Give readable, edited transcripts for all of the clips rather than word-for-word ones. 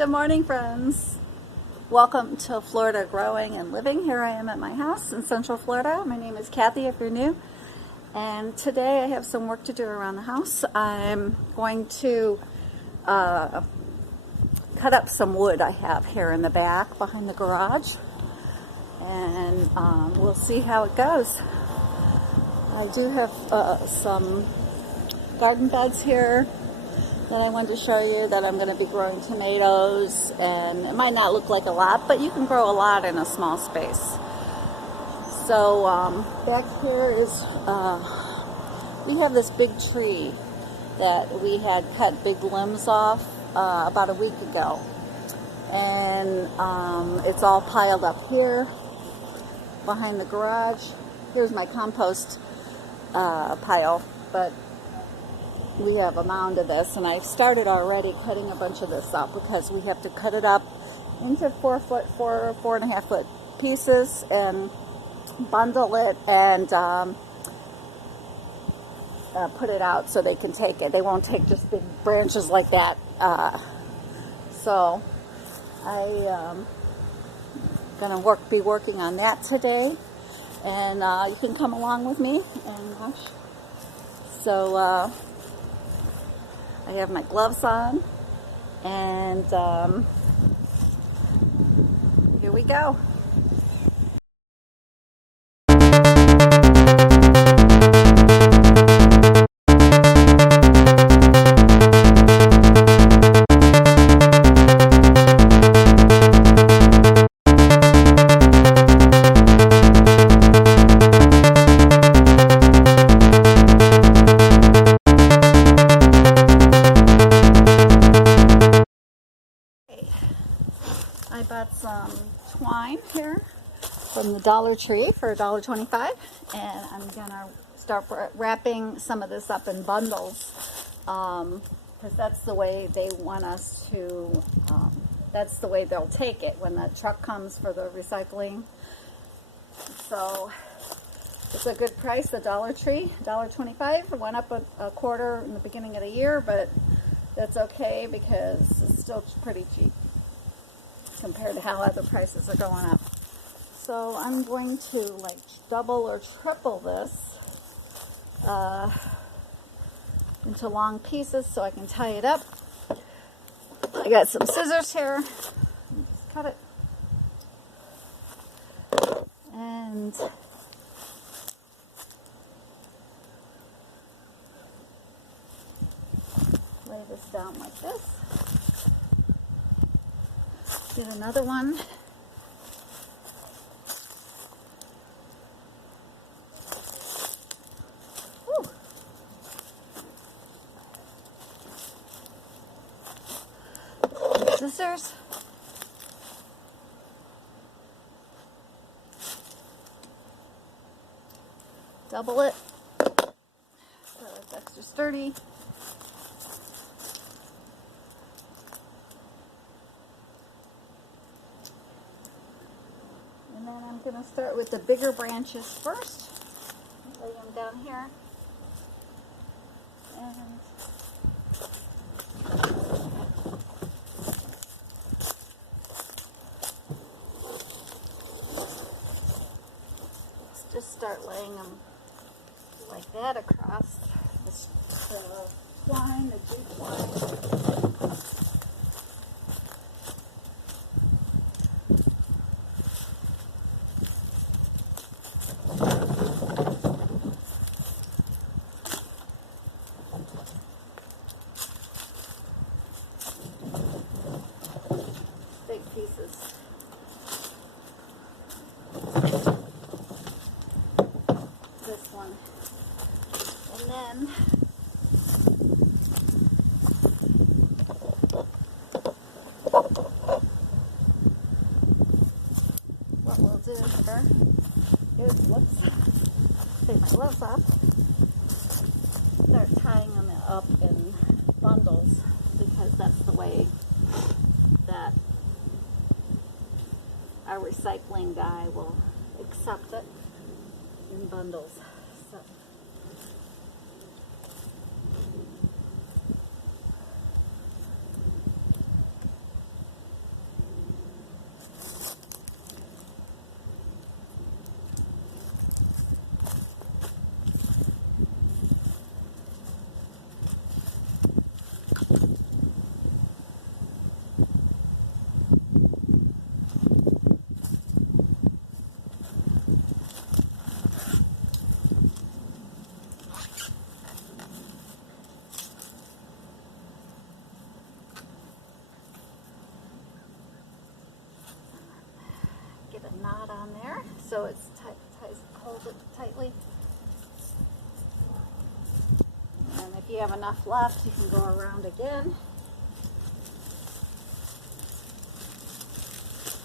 Good morning, friends. Welcome to Florida Growing and Living. Here I am at my house in Central Florida. My name is Kathy if you're new. And today I have some work to do around the house. I'm going to cut up some wood I have here in the back behind the garage. And we'll see how it goes. I do have some garden beds here that I wanted to show you that I'm going to be growing tomatoes, and it might not look like a lot, but you can grow a lot in a small space. So back here is, we have this big tree that we had cut big limbs off about a week ago, and it's all piled up here behind the garage. Here's my compost pile, but we have a mound of this, and I've started already cutting a bunch of this up because we have to cut it up into 4.5 foot pieces and bundle it and put it out so they can take it. They won't take just big branches like that. So I'm gonna be working on that today, and you can come along with me and watch. So I have my gloves on, and here we go. I bought some twine here from the Dollar Tree for $1.25, and I'm gonna start wrapping some of this up in bundles because that's the way they want us to, that's the way they'll take it when the truck comes for the recycling. So it's a good price, the Dollar Tree, $1.25. It went up a quarter in the beginning of the year, but that's okay because it's still pretty cheap compared to how other prices are going up. So I'm going to like double or triple this into long pieces so I can tie it up. I got some scissors here. Just cut it. And lay this down like this. Get another one. Woo. Scissors. Double it so it's extra sturdy. And then I'm going to start with the bigger branches first. Lay them down here. And let's just start laying them like that across the twine, the jute twine. Big pieces. This one. And then what we'll do here is, let's take my gloves off, start tying them up in bundles because that's the way that our recycling guy will accept it in bundles. So so it's holds it tightly. And if you have enough left, you can go around again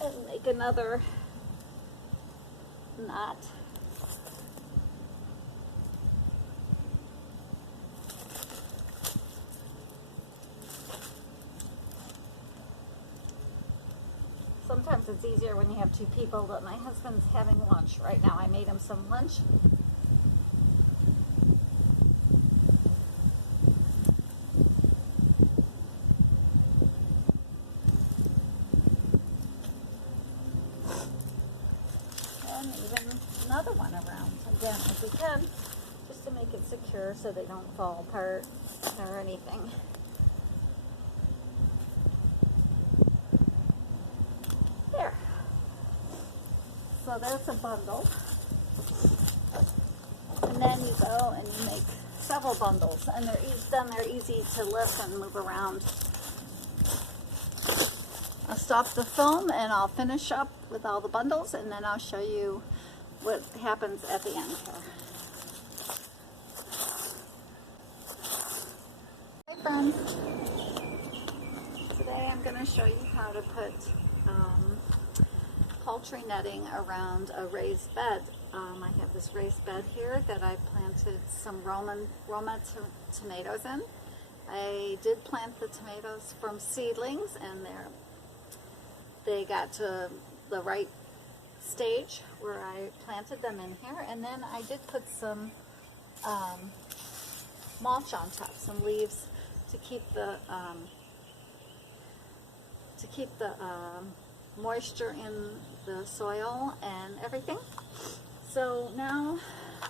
and make another knot. Sometimes it's easier when you have two people, but my husband's having lunch right now. I made him some lunch. And even another one around again if we can, just to make it secure so they don't fall apart or anything. So there's a bundle, and then you go and you make several bundles, and they're easy to lift and move around. I'll stop the film and I'll finish up with all the bundles, and then I'll show you what happens at the end here. Hi friends, today I'm going to show you how to put poultry netting around a raised bed. I have this raised bed here that I planted some Roma tomatoes in. I did plant the tomatoes from seedlings, and they got to the right stage where I planted them in here, and then I did put some mulch on top, some leaves to keep the moisture in the soil and everything. So now,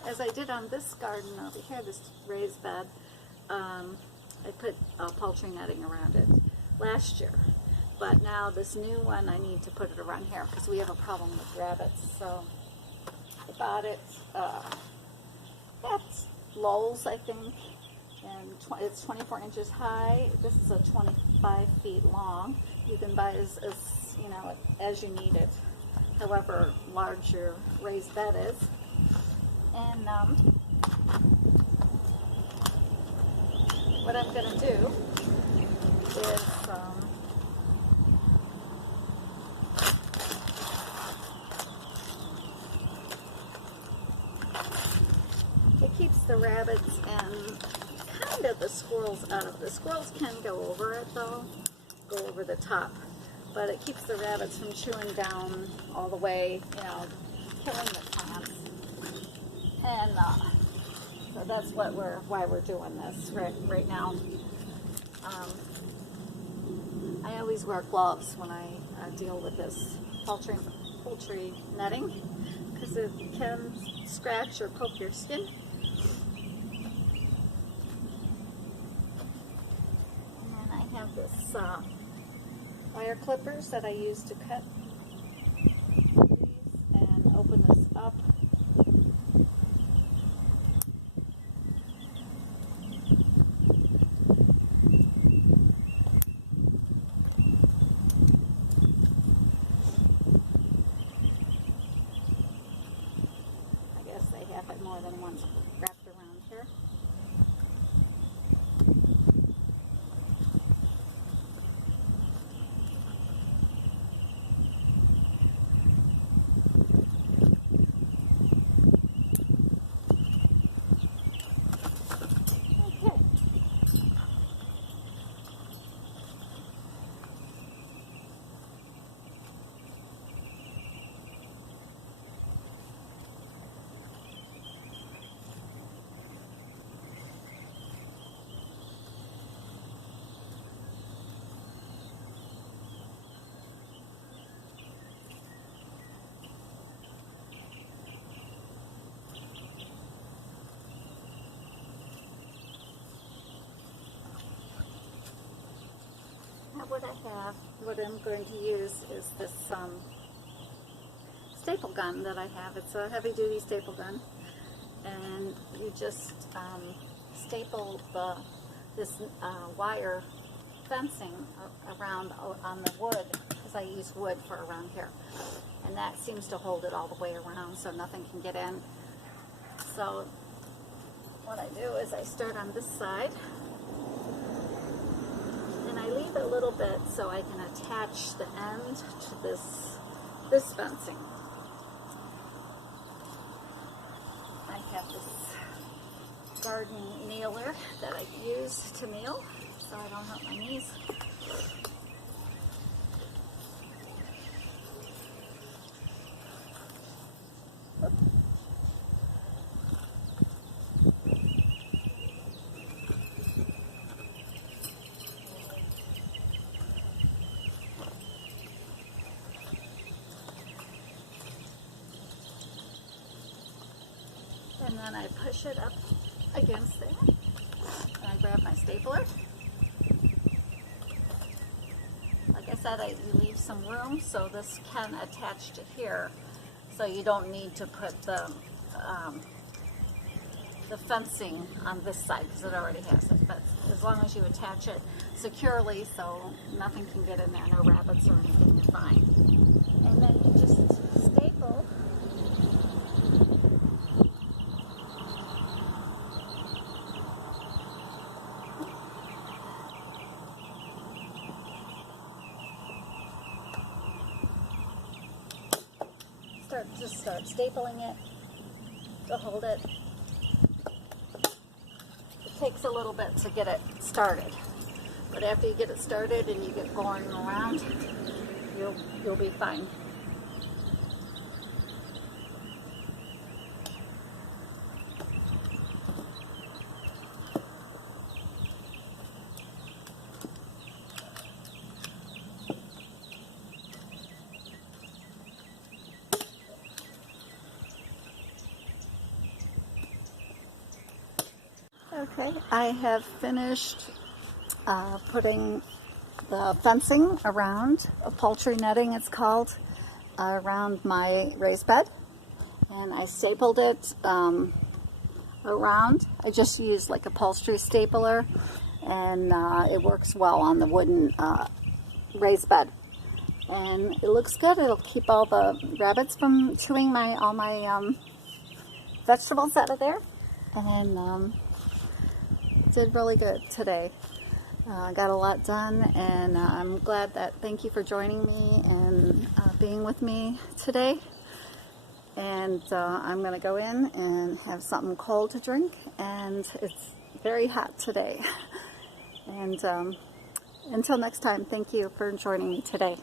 as I did on this garden over here, this raised bed, I put poultry netting around it last year. But now this new one, I need to put it around here because we have a problem with rabbits. So I bought it at Lowe's, I think, and it's 24 inches high. This is a 25 feet long. You can buy as you need it, however large your raised bed is. And what I'm going to do is it keeps the rabbits and kind of the squirrels out of it. The squirrels can go over it though, go over the top. But it keeps the rabbits from chewing down all the way, killing the plants. And so that's why we're doing this right now. I always wear gloves when I deal with this poultry netting, because it can scratch or poke your skin. And then I have this wire clippers that I use to cut these and open this up. I guess they have it more than once wrapped around here. What I'm going to use is this staple gun that I have. It's a heavy-duty staple gun, and you just staple this wire fencing around on the wood, because I use wood for around here, and that seems to hold it all the way around so nothing can get in. So what I do is I start on this side and I leave a little bit so I can attach the end to this fencing. I have this garden kneeler that I use to kneel so I don't hurt my knees. And then I push it up against there. And I grab my stapler. Like I said, I leave some room so this can attach to here. So you don't need to put the fencing on this side because it already has it. But as long as you attach it securely so nothing can get in there, no rabbits or anything, you're fine. And then you just staple. Just start stapling it to hold it. It takes a little bit to get it started, but after you get it started and you get going around, you'll be fine. Okay, I have finished putting the fencing around, poultry netting it's called, around my raised bed, and I stapled it around. I just used like a upholstery stapler, and it works well on the wooden raised bed, and it looks good. It'll keep all the rabbits from chewing all my vegetables out of there, and did really good today. Got a lot done, and I'm glad that, thank you for joining me and being with me today. And I'm gonna go in and have something cold to drink, and it's very hot today. And until next time, thank you for joining me today.